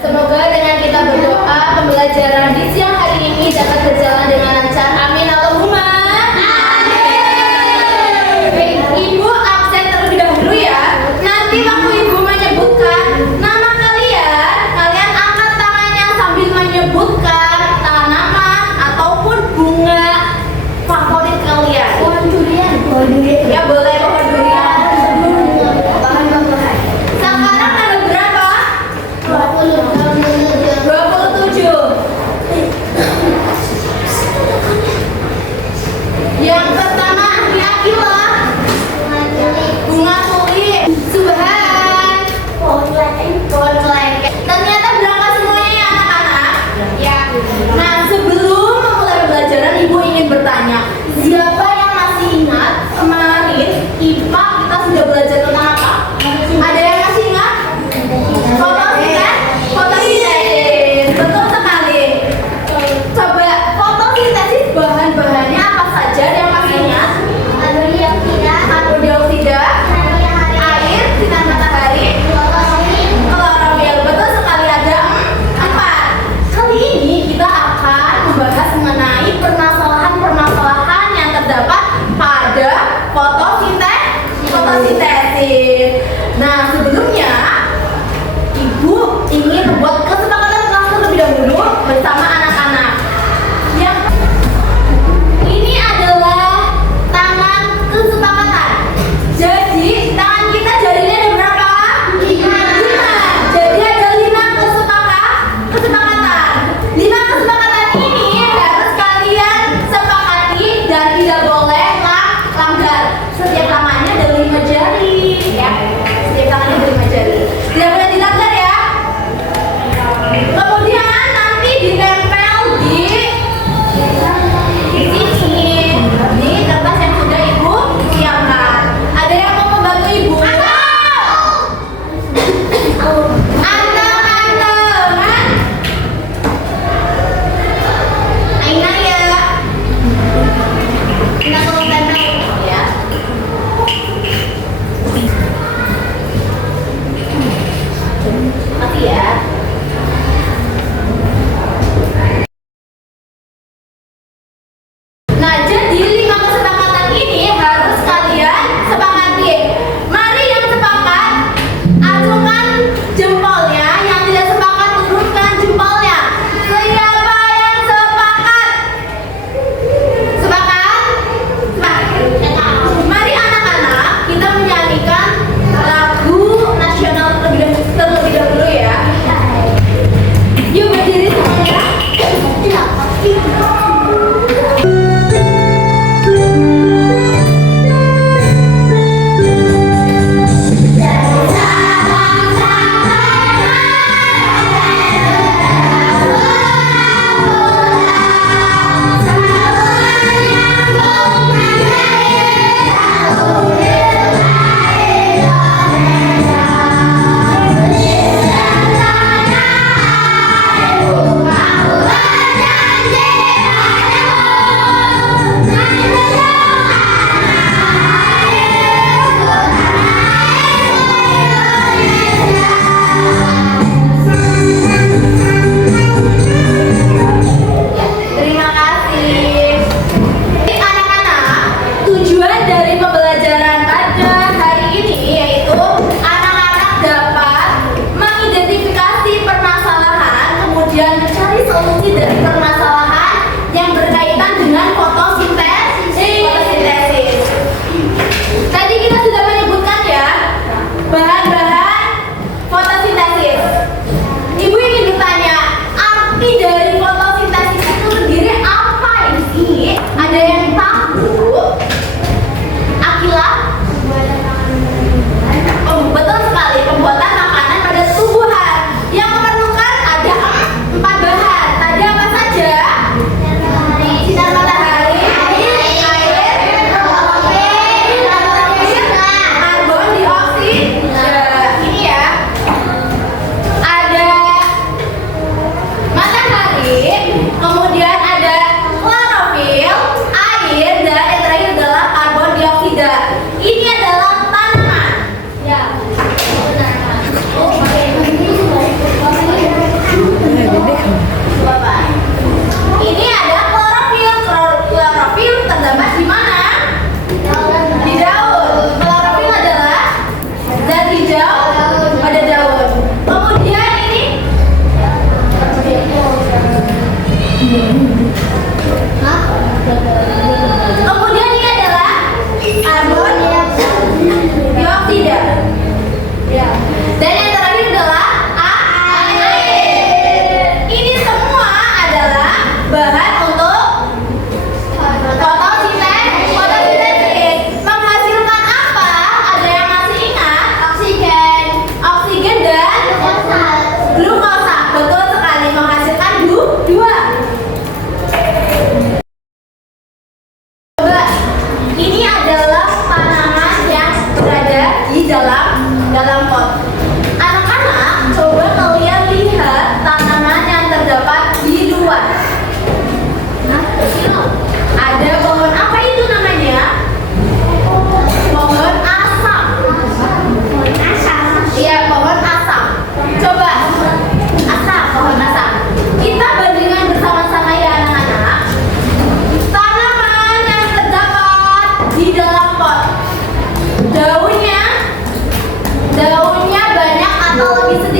Semoga dengan kita berdoa pembelajaran di siang hari ini dapat berjalan dengan lancar. Amin Allahumma. Amin. Ibu absen terlebih dahulu ya. Nanti waktu ibu menyebutkan nama kalian angkat tangannya sambil menyebutkan tanaman ataupun bunga favorit kalian. Pohon durian. Ya boleh pohon durian. Sekarang ada berapa? 27. Yang pertama Akila, bunga tulip. Subhan, pohon kelengkeng. Ternyata berangkat semuanya ya anak-anak. Ya. Nah, sebelum memulai pembelajaran, ibu ingin bertanya, siapa yang masih ingat kemarin IPA kita sudah belajar tentang apa? Ada yang masih ingat? Fotosintesis. Betul sekali. Coba fotosintesis bahan-bahannya apa saja yang masih ingat? Karbon dioksida, air, sinar matahari, klorofil. Betul sekali, ada 4. Kali ini kita akan membahas mengenai permasalahan-permasalahan yang terdapat pada fotosintesis. Nah, sebelumnya ibu ingin membuat kesepakatan kelas terlebih dahulu bersama anak-anak. Ini adalah tangan kesepakatan. Jadi tangan kita jarinya ada berapa? 5. Jadi ada 5 kesepakatan. 5 kesepakatan ini harus kalian sepakati dan tidak boleh langgar. Setiap tangannya ada 5 jari, ya. Setiap tangannya ada 5 jari. Tidak boleh dilanggar ya. Kemudian nanti ditempel di sini, di kertas yang sudah ibu siapkan. Ada yang mau membantu ibu? Anteng-antengan. Aina ya. Kita tolong tempel ya. Makasih ya. Nah, jadi 5 kesepakatan ini harus kalian sepakati. Mari yang sepakat acungkan jempolnya, yang tidak sepakat turunkan jempolnya. Siapa yang sepakat? Sepakat? Mari anak-anak, kita menyanyikan lagu nasional terlebih dahulu ya. Yuk berdiri semuanya.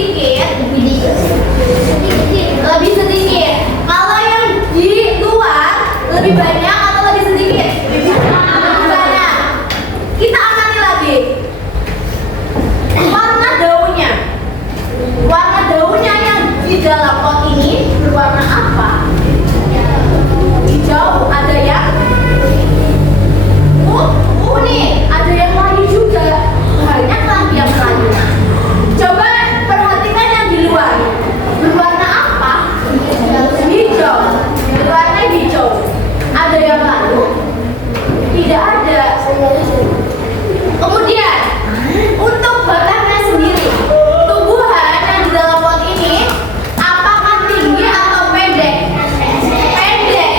sedikit. Lebih sedikit. Kalau yang di luar lebih banyak atau lebih sedikit? Lebih banyak. Kita amati lagi. Warna daunnya. Warna daunnya yang di dalam pot ini berwarna apa? Hijau, ada yang nih, ada yang layu juga. Banyak lagi yang layu. Coba perhatikan yang di luar. Berwarna apa? Hijau. Berwarna hijau. Ada yang layu? Tidak ada. Kemudian untuk batangnya sendiri, tumbuhan yang di dalam pot ini apakah tinggi atau pendek? Pendek.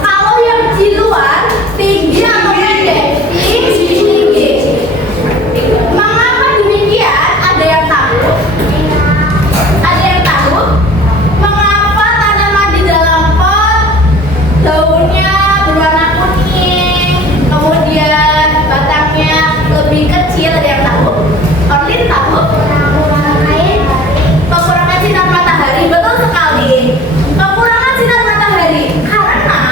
Kalau yang di luar tinggi atau pendek? Tinggi. Mengapa demikian? Ada yang tahu? Ada yang tahu? Mengapa tanaman di dalam pot daunnya berwarna kuning, kemudian batangnya lebih kecil? Ada yang tahu? Orlin tahu? Kekurangan sinar matahari. Betul sekali. Kekurangan sinar matahari karena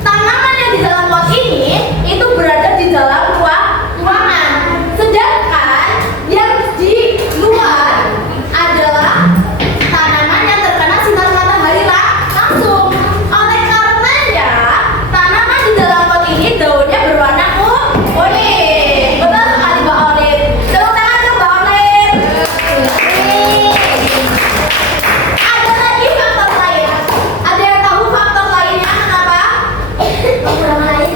tanaman yang di dalam pot ini itu berada di dalam ruangan. Sedangkan yang di luar adalah tanaman yang terkena sinar matahari langsung. Oleh karenanya, tanaman di dalam pot ini daunnya berwarna kuning. Betul sekali, Mbak Olin. Tepuk tangan untuk Mbak Olin. Ada lagi faktor lain. Ada yang tahu faktor lainnya kenapa? Kekurangan air.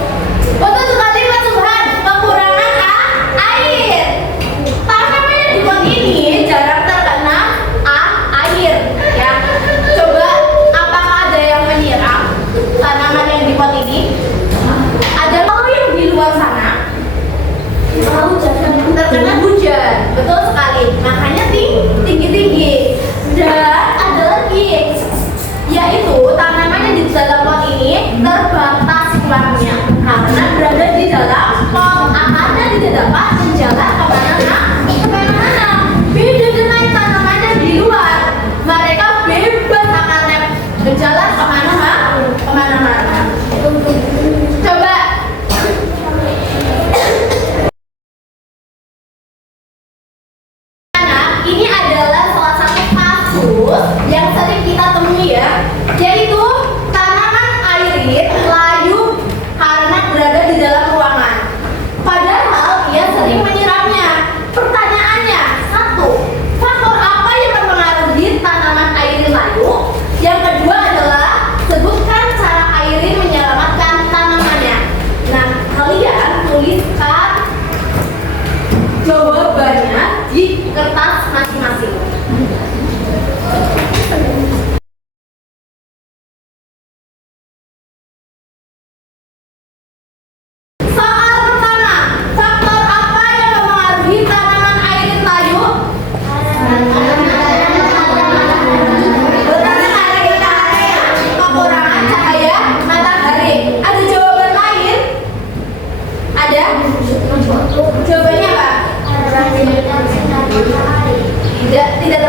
Betul sekali, Pak Subhan. Kekurangan air. Tanaman yang di pot ini jarang terkena air. Ya. Coba, apakah ada yang menyiram tanaman yang di pot ini? Ada. Kalau yang di luar sana terkena hujan. Betul sekali. Makanya tinggi-tinggi. Dan ada lagi, yaitu tanaman yang di dalam pot ini terbatas ruangnya karena berada di dalam pot. Akarnya tidak dapat menjalar kemana-mana. Beda dengan tanaman yang di luar, mereka bebas akarnya berjalan kemana-mana. Coba ini adalah salah satu kasus yang sering kita temui ya, yaitu tanaman airin layu karena berada di dalam ruangan. Padahal ia sering menyiramnya. Pertanyaannya, satu, faktor apa yang mempengaruhi tanaman airin layu? Yang kedua adalah sebutkan cara airin menyelamatkan tanamannya. Nah, kalian tuliskan jawabannya di kertas masing-masing. Soal pertama, faktor apa yang mempengaruhi tanaman airin layu? Kekurangan cahaya matahari. Ada jawaban lain? Ada? Jawabannya apa? Tidak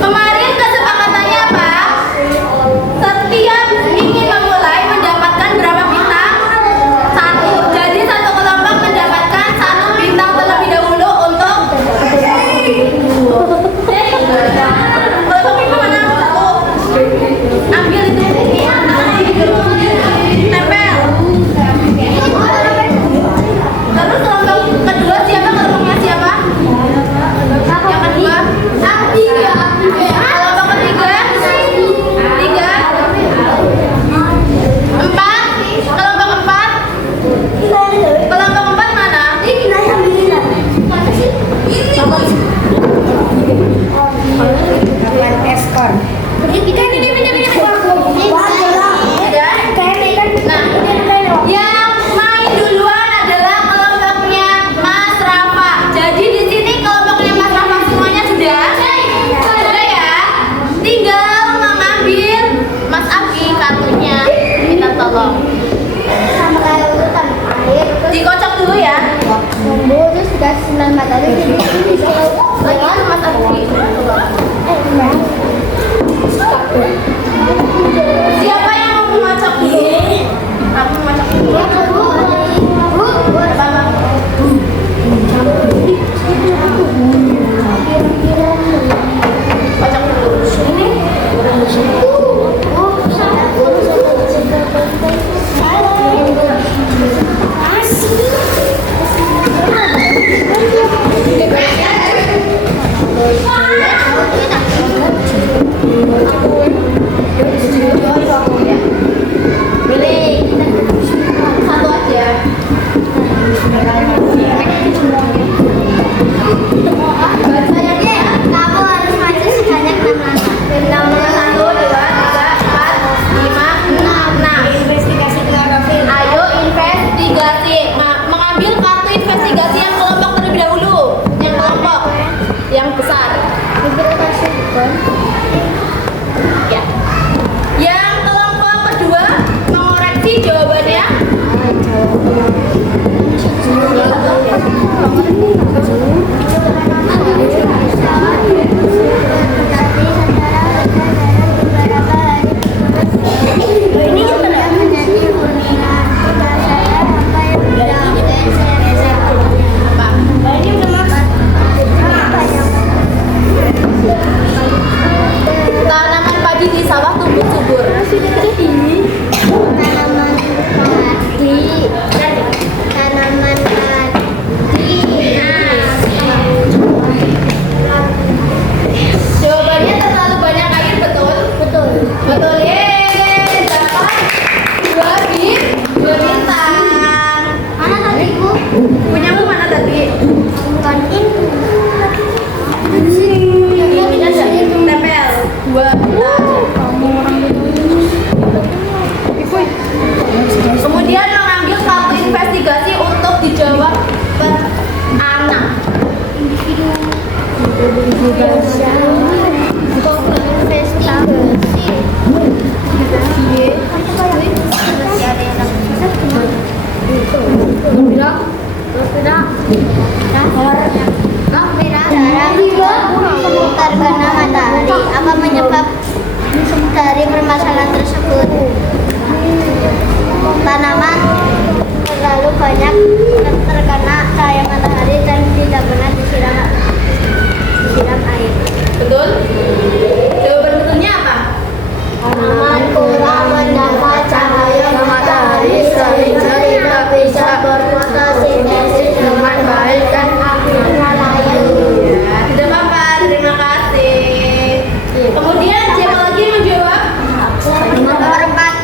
Kemarin kesepakatannya apa? Setiap ingin memulai mendapatkan berapa bintang? 1. Jadi satu kelompok mendapatkan 1 bintang terlebih dahulu untuk kelompok itu mana? 1. Ambil itu. Tempel. Terus kelompok kedua siapa? Kelompoknya siapa? Yang kedua? Kelompok ketiga? 3. 4. Kelompok 4? Kelompok 4 mana? Nah, yang main duluan adalah kelompoknya Mas Rafa. Jadi di sini kelompoknya Mas Rafa semuanya sudah? Sudah ya? Tinggal mengambil Mas Abi kartunya. Minta tolong. Dikocok dulu ya. Sudah 9 matahari. Lagi itu Mas Abi. Siapa yang mau mengocok dulu? Aku mengocok dulu. Pertama. Kocok dulu. Ini. Satu aja. Bacanya ya. Kamu harus maju sebanyak 6 langkah. 1, 2, 3, 4, 5, 6. Investigasi klorofil. Ayo investigasi. Mengambil kartu investigasi yang kelompok terlebih dahulu. Yang kelompok yang besar. Ya. Yang kelompok kedua mengoreksi jawabannya. Tanaman padi di sawah tumbuh subur. Tanaman padi. Jawabannya terlalu banyak air, betul? Betul. Betul. Yeay, dapat 2 bintang. Mana tadi Bu? Punyamu mana tadi? Bukan ini. Ini aja. Tempel 2 bintang. Kemudian mengambil kartu investigasi untuk dijawab beranak. Terkena matahari. Apa penyebab dari permasalahan tersebut? Tanaman terlalu banyak terkena cahaya matahari dan tidak pernah disiram air. Betul? Jawaban betulnya apa? Tanaman kurang mendapat cahaya matahari sehingga tidak bisa berfotosintesis dengan baik dan akhirnya layu. Tidak apa-apa, terima kasih. Kemudian siapa lagi yang menjawab? Nomor 4.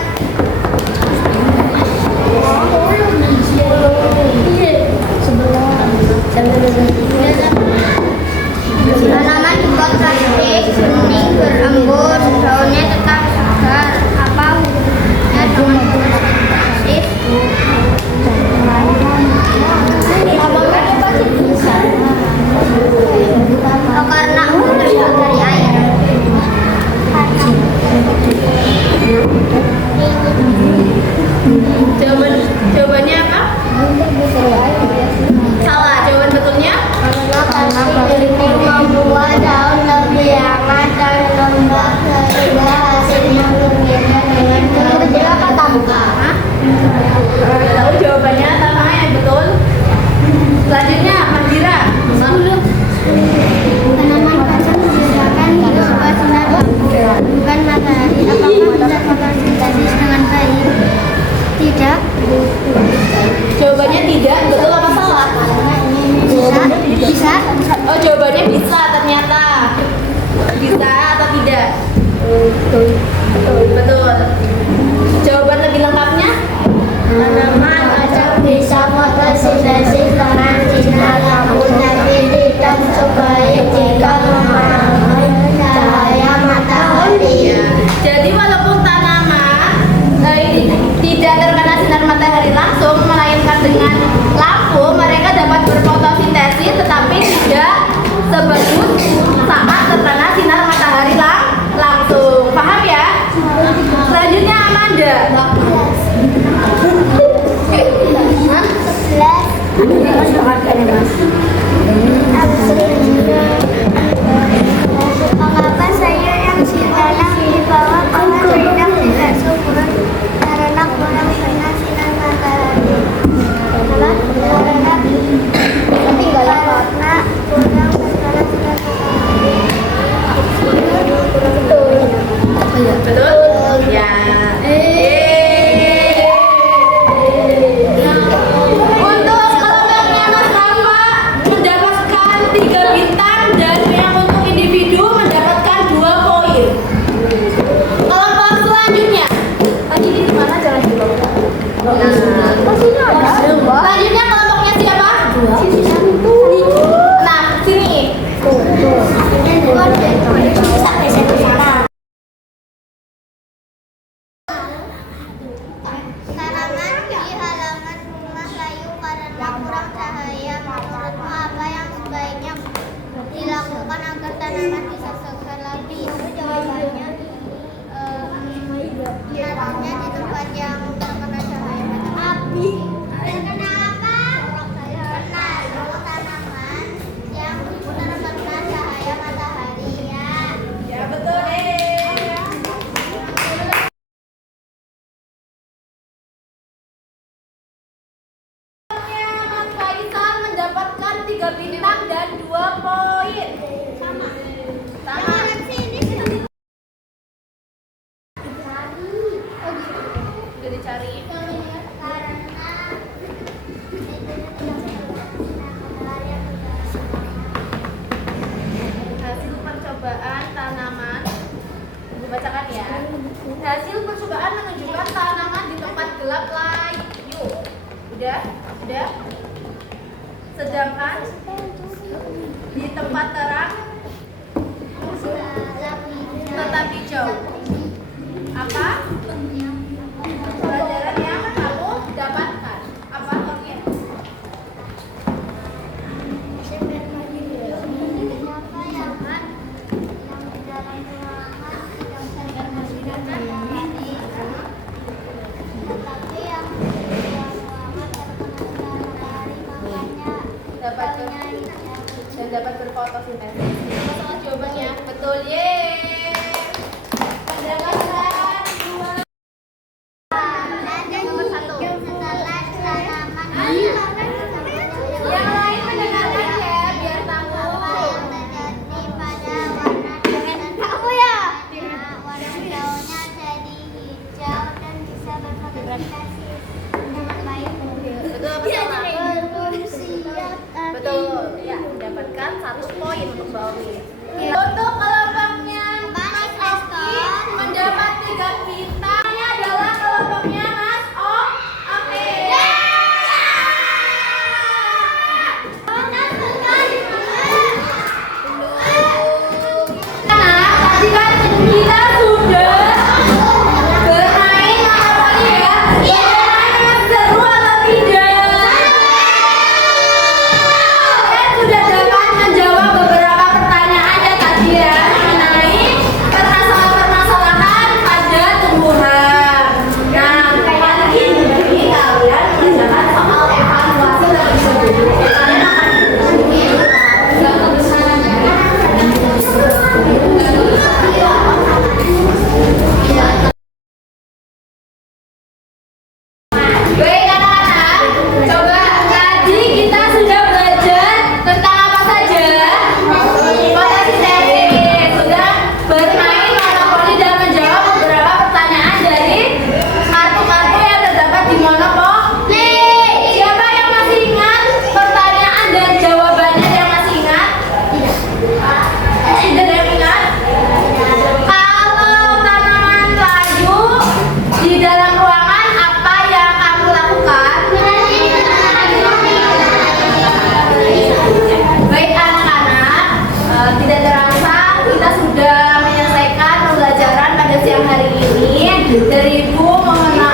Tanaman di pot plastik bening berembun, daunnya tetap segar. Apa hubungannya dengan Jawabannya apa? Salah. Jawaban betulnya? Karena kepiting membuat daun lebih hangat dan lembab sehingga hasilnya berbeda dengan kerja ketangga. Udah tahu jawabannya, tanah yang betul. Selanjutnya, Mandira. Tanaman kacang disediakan hidup bersinar bukan matahari. Apakah bisa fotosintesis dengan baik? Tidak. Jawabannya tidak. Betul apa salah? Bisa. Oh, jawabannya bisa ternyata. Bisa atau tidak? Betul. Jawaban lebih lengkapnya? Tanaman kacang bisa fotosintesis dengan sinar lampu tapi tidak sebaik jika memakai cahaya matahari. Jadi walaupun tanaman tidak terkena sinar matahari langsung, melainkan dengan lampu, mereka dapat berfotosintesis, tetapi tidak sebagus saat terkena sinar matahari langsung. Paham ya? Selanjutnya Amanda. Mengapa sayur yang ditanam di bawah pohon rindang tidak subur? Karena kurang kena sinar matahari. Karena kurang terkena sinar matahari. Betul? Ya. Untuk kelompoknya Mas Rafa mendapatkan 3 bintang dan yang untuk individu mendapatkan 2 poin. Kelompok selanjutnya. Tadi ini gimana jalan di bawah? Selanjutnya kelompoknya siapa? Nah, sini. Tanaman di halaman rumah layu karena kurang cahaya. Menurutmu apa yang sebaiknya dilakukan agar tanaman bisa segar lagi? Jawabannya menanamnya di tempat yang terkena cahaya matahari. Terkena apa? Terkena tanaman yang terkena cahaya matahari ya. Ya, betul. Mas Faisal mendapatkan 3 bintang dan 2 poin. Sama. Udah dicari. Hasil percobaan tanaman. Ibu bacakan ya. Hasil percobaan menunjukkan tanaman di tempat gelap layu. Udah? Sedangkan di tempat terang tetap hijau. Apa? Pelajaran yang kamu dapatkan. Apa Tornya? Dapat berfotosintesis. Soal jawabannya betul, yeay. Mendapatkan 2. Nomor 1. Setelah tanaman Yang lain mendengarkan ya, biar tahu. apa yang terjadi pada warna daun? Warna daunnya jadi hijau dan bisa berfotosintesis dengan baik. Betul apa salah? Betul. Ya, mendapatkan 1 poin untuk Bawi. Untuk kelompoknya Mas Oki mendapat 3 bintang. Ini adalah kelompoknya Mas Oki. Nah, tadi kan kita sudah bermain apa ya? Bermain seru atau tidak? Sudah dapat menjawab beberapa pertanyaan Dari Ibu mohon